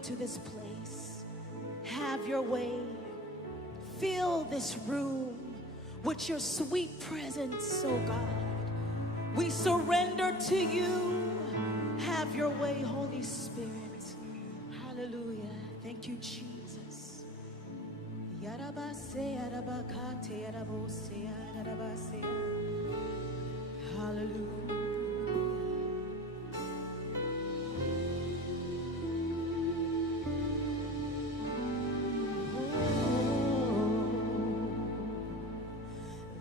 into this place. Have your way. Fill this room with your sweet presence, oh God. We surrender to you. Have your way, Holy Spirit. Hallelujah. Thank you, Jesus. Hallelujah.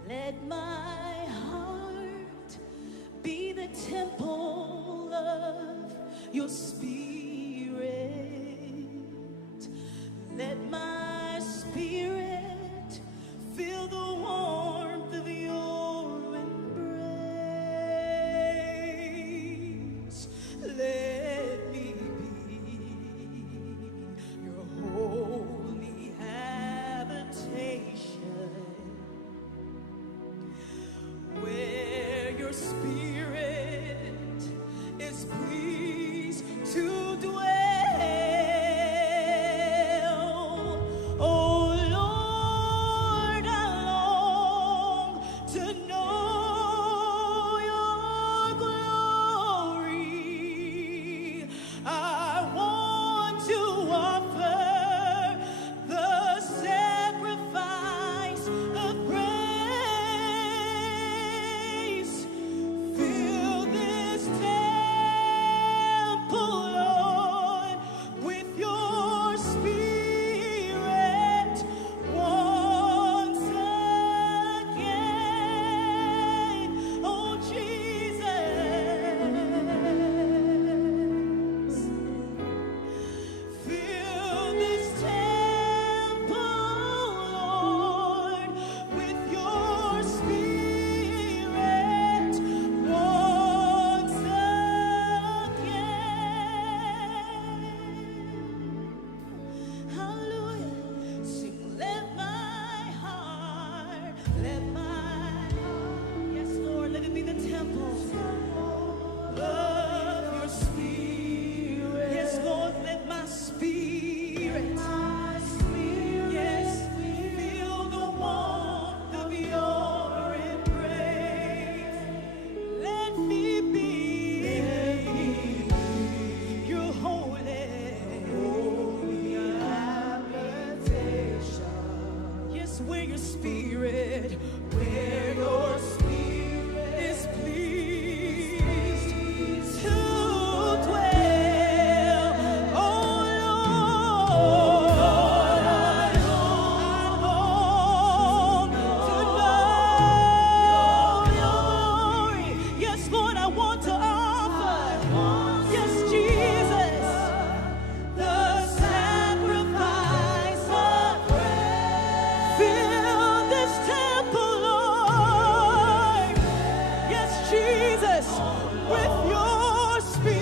Let my heart be the temple of your spirit. Let my spirit feel the warmth of your embrace. Let me be your holy habitation, where your spirit is pleased to dwell. Oh Lord, I long to know your glory. I want to offer the sacrifice of praise. Fill this temple, Lord, with your spirit once again. Oh Jesus, fill this temple, Lord, with your spirit once again. Hallelujah. Sing, let my heart, yes, Lord, let it be the temple of your spirit. Yes, Lord, let my spirit, yes, feel the warmth of your embrace. Let me be your holy habitation. Yes, where your spirit is pleased to dwell. Oh Lord, I long to know your glory. Yes, Lord, I want to offer, yes, Jesus, the sacrifice of praise. Fill this temple, Lord, yes, Jesus, with your spirit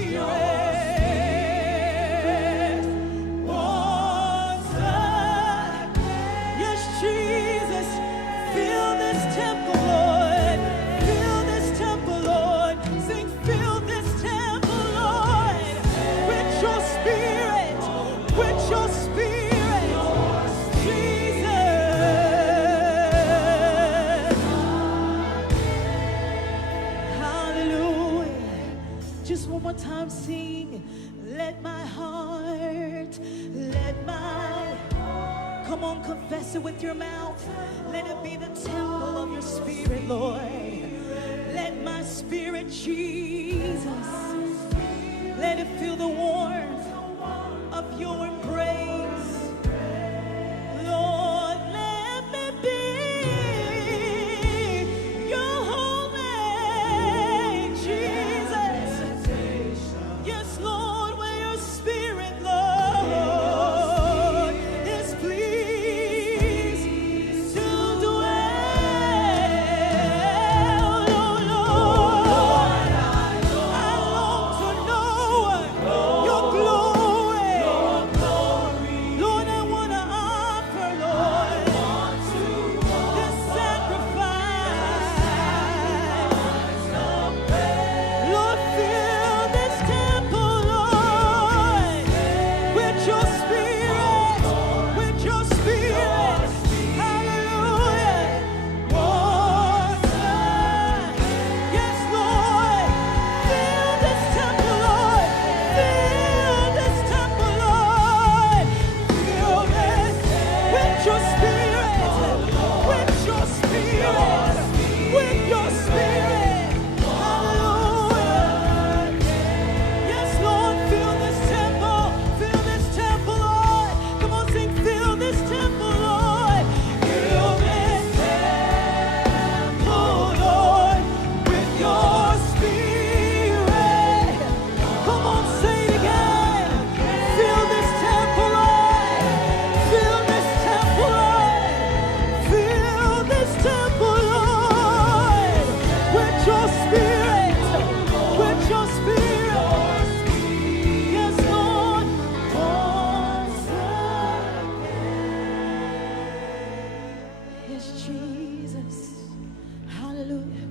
once again. Yes, Jesus, fill this temple, Lord. Fill this temple, Lord. Sing, fill this temple, Lord, with your spirit, with your spirit, Jesus. Hallelujah. Just one more time, sing. Let my heart, come on, confess it with your mouth. Let it be the temple of your spirit, Lord. Let my spirit, Jesus, let it feel the warmth of your embrace. Lord, let me be your holy Jesus. Yes, Lord, where your spirit, Lord, is pleased to dwell. Oh Lord, I long Jesus. Hallelujah.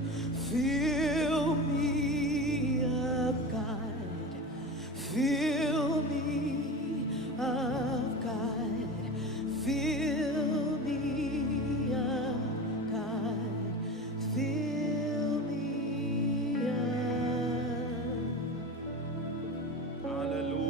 Feel